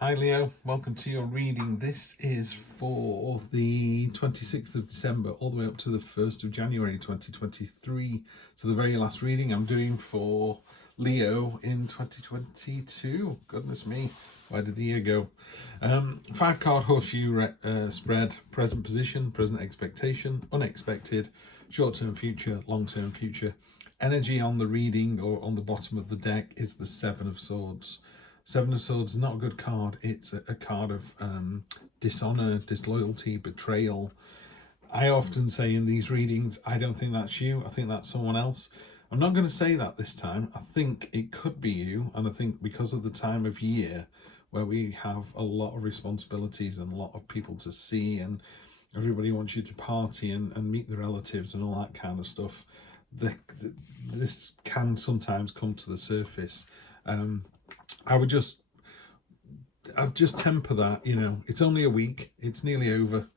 Hi Leo, welcome to your reading. This is for the 26th of December all the way up to the 1st of January 2023. So the very last reading I'm doing for Leo in 2022. Goodness me, where did the year go? 5 card horseshoe spread, present position, present expectation, unexpected, short-term future, long-term future. Energy on the reading or on the bottom of the deck is the 7 of Swords. 7 of Swords is not a good card. It's a card of dishonor, disloyalty, betrayal. I often say in these readings, I don't think that's you. I think that's someone else. I'm not going to say that this time. I think it could be you. And I think because of the time of year where we have a lot of responsibilities and a lot of people to see and everybody wants you to party and meet the relatives and all that kind of stuff, this can sometimes come to the surface. I'd just temper that, it's only a week, it's nearly over.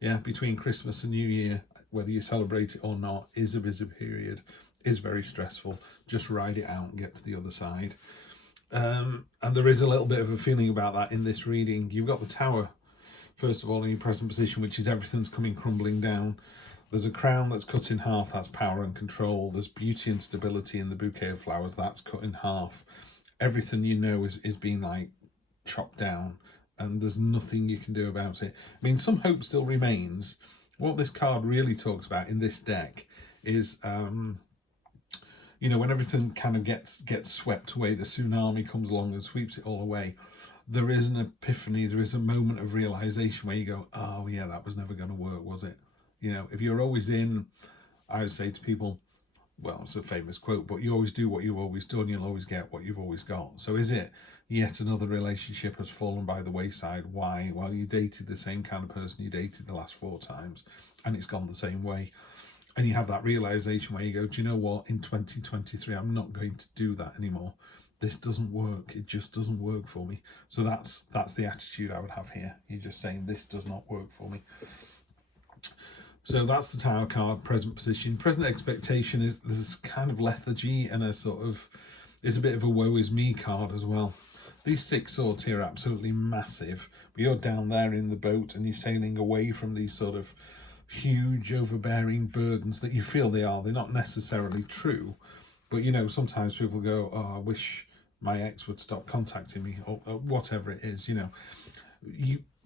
Yeah, between Christmas and New Year, whether you celebrate it or not, is a busy period, is very stressful. Just ride it out and get to the other side. And there is a little bit of a feeling about that in this reading. You've got the Tower, first of all, in your present position, which is everything's coming crumbling down. There's a crown that's cut in half, that's power and control. There's beauty and stability in the bouquet of flowers, that's cut in half. Everything is being like chopped down and there's nothing you can do about it. I mean, some hope still remains. What this card really talks about in this deck is, when everything kind of gets swept away, the tsunami comes along and sweeps it all away. There is an epiphany, there is a moment of realization where you go, oh yeah, that was never going to work, was it? If you're always in, I would say to people, well, it's a famous quote, but you always do what you've always done, you'll always get what you've always got. So is it yet another relationship has fallen by the wayside? Why? Well, you dated the same kind of person you dated the last 4 times and it's gone the same way. And you have that realization where you go, do you know what? In 2023, I'm not going to do that anymore. This doesn't work. It just doesn't work for me. So that's the attitude I would have here. You're just saying this does not work for me. So that's the Tower card, present position. Present expectation is this kind of lethargy and is a bit of a woe is me card as well. These 6 swords here are absolutely massive, but you're down there in the boat and you're sailing away from these sort of huge overbearing burdens that you feel they are. They're not necessarily true, but sometimes people go, oh, I wish my ex would stop contacting me, or whatever it is.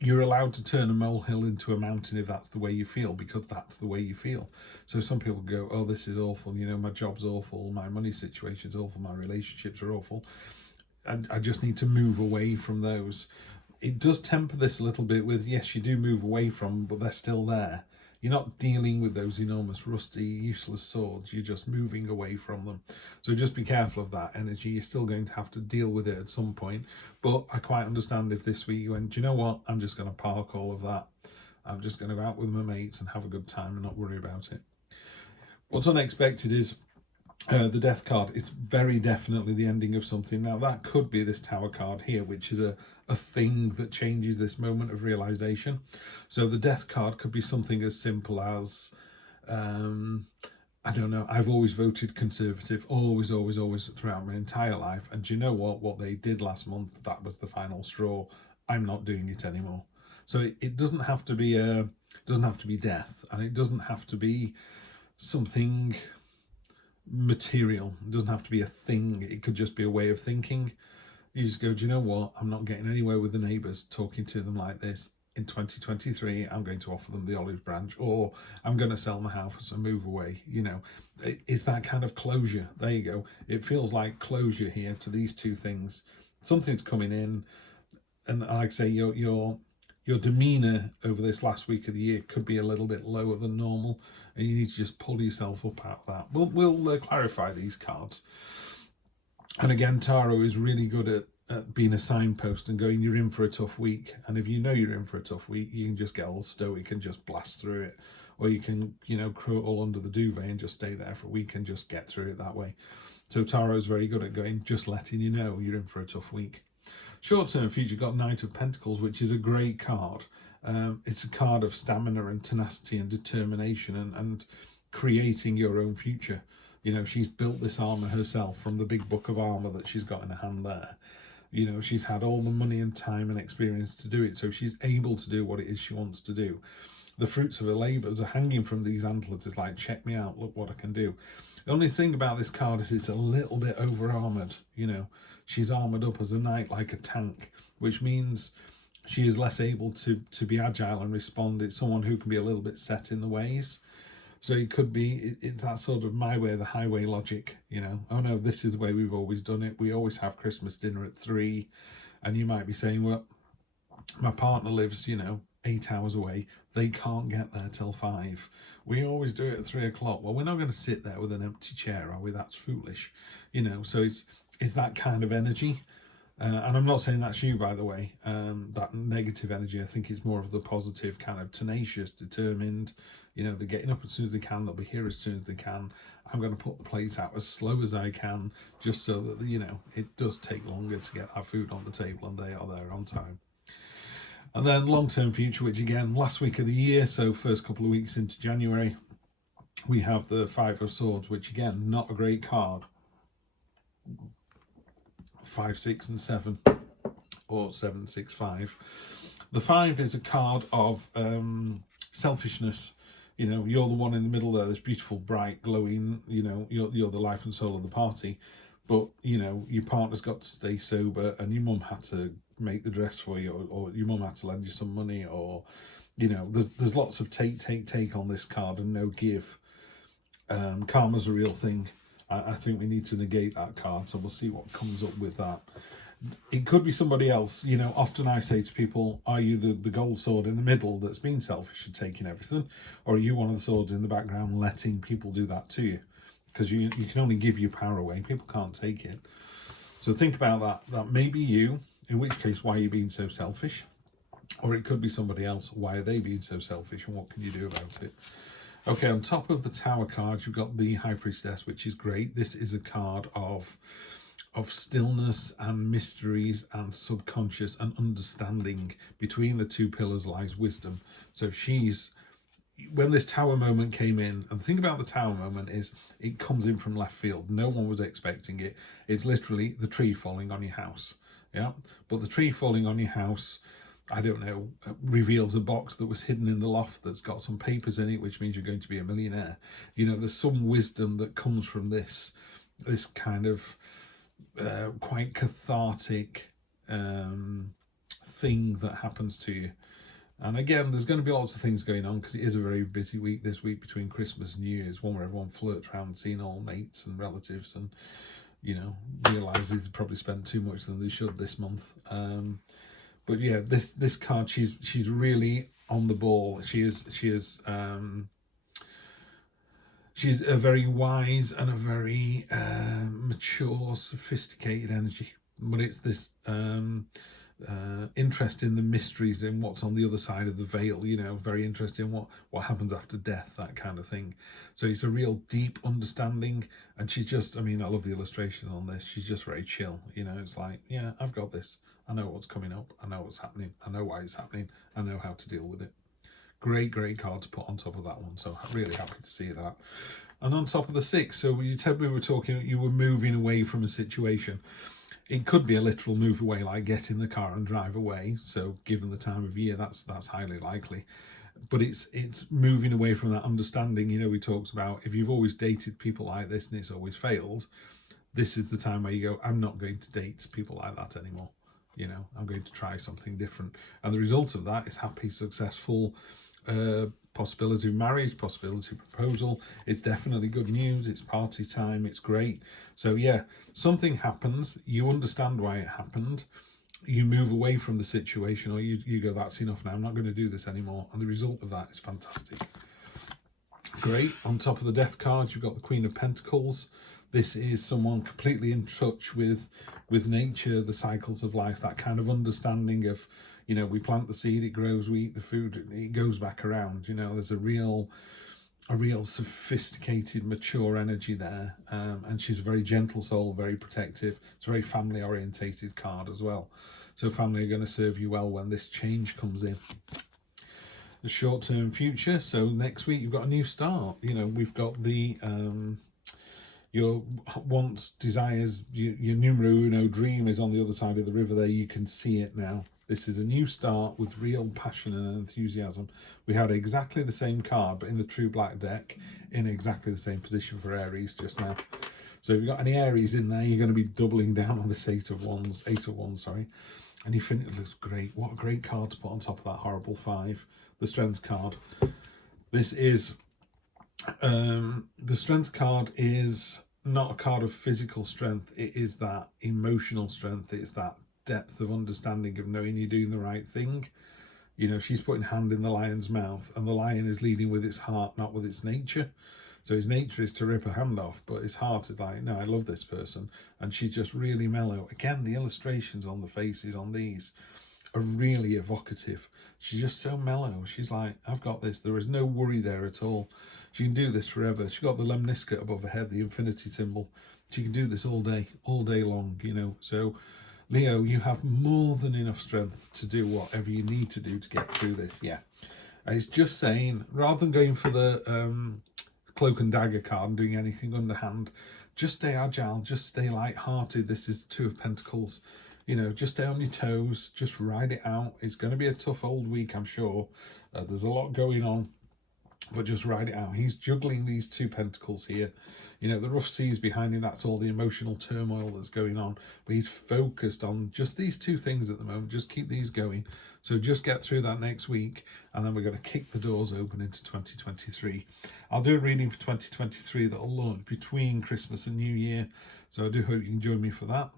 You're allowed to turn a molehill into a mountain if that's the way you feel, because that's the way you feel. So some people go, oh, this is awful, my job's awful, my money situation's awful, my relationships are awful, and I just need to move away from those. It does temper this a little bit with, yes, you do move away from them, but they're still there. You're not dealing with those enormous, rusty, useless swords. You're just moving away from them. So just be careful of that energy. You're still going to have to deal with it at some point. But I quite understand if this week you went, do you know what? I'm just going to park all of that. I'm just going to go out with my mates and have a good time and not worry about it. What's unexpected is the Death card. It's very definitely the ending of something. Now, that could be this Tower card here, which is a thing that changes this moment of realization. So the Death card could be something as simple as, I don't know, I've always voted Conservative, always throughout my entire life. And do you know what they did last month? That was the final straw. I'm not doing it anymore. So it doesn't have to be death, and it doesn't have to be something material. It doesn't have to be a thing. It could just be a way of thinking. You just go, do you know what? I'm not getting anywhere with the neighbours talking to them like this. In 2023, I'm going to offer them the olive branch, or I'm going to sell my house and move away. It's that kind of closure. There you go. It feels like closure here to these 2 things. Something's coming in, and like I say, your demeanour over this last week of the year could be a little bit lower than normal, and you need to just pull yourself up out of that. We'll clarify these cards. And again, Tarot is really good at being a signpost and going, you're in for a tough week. And if you know you're in for a tough week, you can just get all stoic and just blast through it. Or you can, crawl under the duvet and just stay there for a week and just get through it that way. So Tarot is very good at going, just letting you know you're in for a tough week. Short-term future, got Knight of Pentacles, which is a great card. It's a card of stamina and tenacity and determination and creating your own future. She's built this armor herself from the big book of armor that she's got in her hand there. You know, she's had all the money and time and experience to do it, so she's able to do what it is she wants to do. The fruits of her labours are hanging from these antlers. It's like, check me out, look what I can do. The only thing about this card is it's a little bit over armoured. You know, she's armoured up as a knight, like a tank, which means she is less able to be agile and respond. It's someone who can be a little bit set in the ways. So it could be, it's that sort of my way, the highway logic, you know. Oh no, this is the way we've always done it. We always have Christmas dinner at 3. And you might be saying, well, my partner lives, you know, 8 hours away. They can't get there till 5. We always do it at 3 o'clock. Well, we're not going to sit there with an empty chair, are we? That's foolish. You know, so it's that kind of energy. And I'm not saying that's you, by the way. That negative energy, I think, is more of the positive, kind of tenacious, determined. You know, they're getting up as soon as they can. They'll be here as soon as they can. I'm going to put the plates out as slow as I can, just so that, you know, it does take longer to get our food on the table, and they are there on time. And then long-term future, which again, last week of the year, so first couple of weeks into January, we have the 5 of Swords, which again, not a great card. 5, 6 and 7, or 7, 6, 5. The 5 is a card of selfishness. You know, you're the one in the middle there, this beautiful, bright, glowing, you know, you're the life and soul of the party. But, you know, your partner's got to stay sober, and your mum had to make the dress for you, or your mum had to lend you some money, or, you know, there's lots of take on this card and no give. Karma's a real thing. I think we need to negate that card, so we'll see what comes up with that. It could be somebody else. You know, often I say to people, are you the gold sword in the middle that's been selfish and taking everything? Or are you one of the swords in the background letting people do that to you? Because you can only give your power away. People can't take it. So think about that. That may be you, in which case, why are you being so selfish? Or it could be somebody else. Why are they being so selfish, and what can you do about it? Okay, on top of the Tower card, you've got the High Priestess, which is great. This is a card of stillness and mysteries and subconscious and understanding. Between the 2 pillars lies wisdom. So when this Tower moment came in, and the thing about the Tower moment is it comes in from left field. No one was expecting it. It's literally the tree falling on your house. Yeah, but the tree falling on your house, I don't know, reveals a box that was hidden in the loft that's got some papers in it, which means you're going to be a millionaire. You know, there's some wisdom that comes from this kind of quite cathartic thing that happens to you. And again, there's going to be lots of things going on, because it is a very busy week this week between Christmas and New Year's, one where everyone flirts around seeing all mates and relatives, and, you know, realises they probably spent too much than they should this month. But yeah, this card, she's really on the ball. She's a very wise and a very mature, sophisticated energy. But it's this interest in the mysteries, in what's on the other side of the veil. You know, very interested in what happens after death, that kind of thing. So it's a real deep understanding. And she's just, I mean, I love the illustration on this. She's just very chill. You know, it's like, yeah, I've got this. I know what's coming up. I know what's happening. I know why it's happening. I know how to deal with it. Great card to put on top of that one. So I'm really happy to see that. And on top of the 6, so you said we were talking, you were moving away from a situation. It could be a literal move away, like get in the car and drive away. So given the time of year, that's highly likely. But it's moving away from that understanding. You know, we talked about, if you've always dated people like this and it's always failed, this is the time where you go, I'm not going to date people like that anymore. You know, I'm going to try something different. And the result of that is happy, successful, possibility of marriage, possibility of proposal. It's definitely good news. It's party time. It's great. So yeah, something happens. You understand why it happened. You move away from the situation, or you go, that's enough now. I'm not going to do this anymore. And the result of that is fantastic. Great. On top of the Death card, you've got the Queen of Pentacles. This is someone completely in touch with nature, the cycles of life, that kind of understanding of, you know, we plant the seed, it grows, we eat the food, it goes back around. You know, there's a real sophisticated, mature energy there. And she's a very gentle soul, very protective. It's a very family orientated card as well. So family are going to serve you well when this change comes in. The short-term future. So next week you've got a new start. You know, we've got the your wants, desires, your numero uno dream is on the other side of the river there. You can see it now. This is a new start with real passion and enthusiasm. We had exactly the same card, but in the True Black deck, in exactly the same position for Aries just now. So if you've got any Aries in there, you're going to be doubling down on this Ace of Wands, sorry. And you think it looks great. What a great card to put on top of that horrible 5. The Strength card. This is, the Strength card is not a card of physical strength. It is that emotional strength. It's that depth of understanding of knowing you're doing the right thing. You know, she's putting hand in the lion's mouth, and the lion is leading with its heart, not with its nature. So his nature is to rip a hand off, but his heart is like, no, I love this person. And she's just really mellow. Again, the illustrations on the faces on these are really evocative. She's just so mellow. She's like, I've got this. There is no worry there at all. She can do this forever. She's got the lemniscate above her head, the infinity symbol. She can do this all day long, you know. So Leo, you have more than enough strength to do whatever you need to do to get through this. Yeah. It's just saying, rather than going for the cloak and dagger card and doing anything underhand, just stay agile, just stay light-hearted. This is 2 of Pentacles. You know, just stay on your toes, just ride it out. It's going to be a tough old week, I'm sure. There's a lot going on, but just ride it out. He's juggling these 2 Pentacles here. You know, the rough seas behind him, that's all the emotional turmoil that's going on. But he's focused on just these 2 things at the moment. Just keep these going. So just get through that next week, and then we're going to kick the doors open into 2023. I'll do a reading for 2023 that'll launch between Christmas and New Year. So I do hope you can join me for that.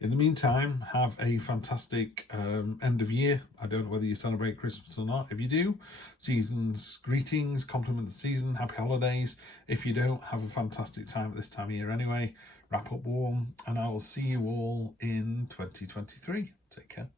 In the meantime, have a fantastic end of year. I don't know whether you celebrate Christmas or not. If you do, season's greetings, compliment the season, happy holidays. If you don't, have a fantastic time at this time of year anyway. Wrap up warm, and I will see you all in 2023. Take care.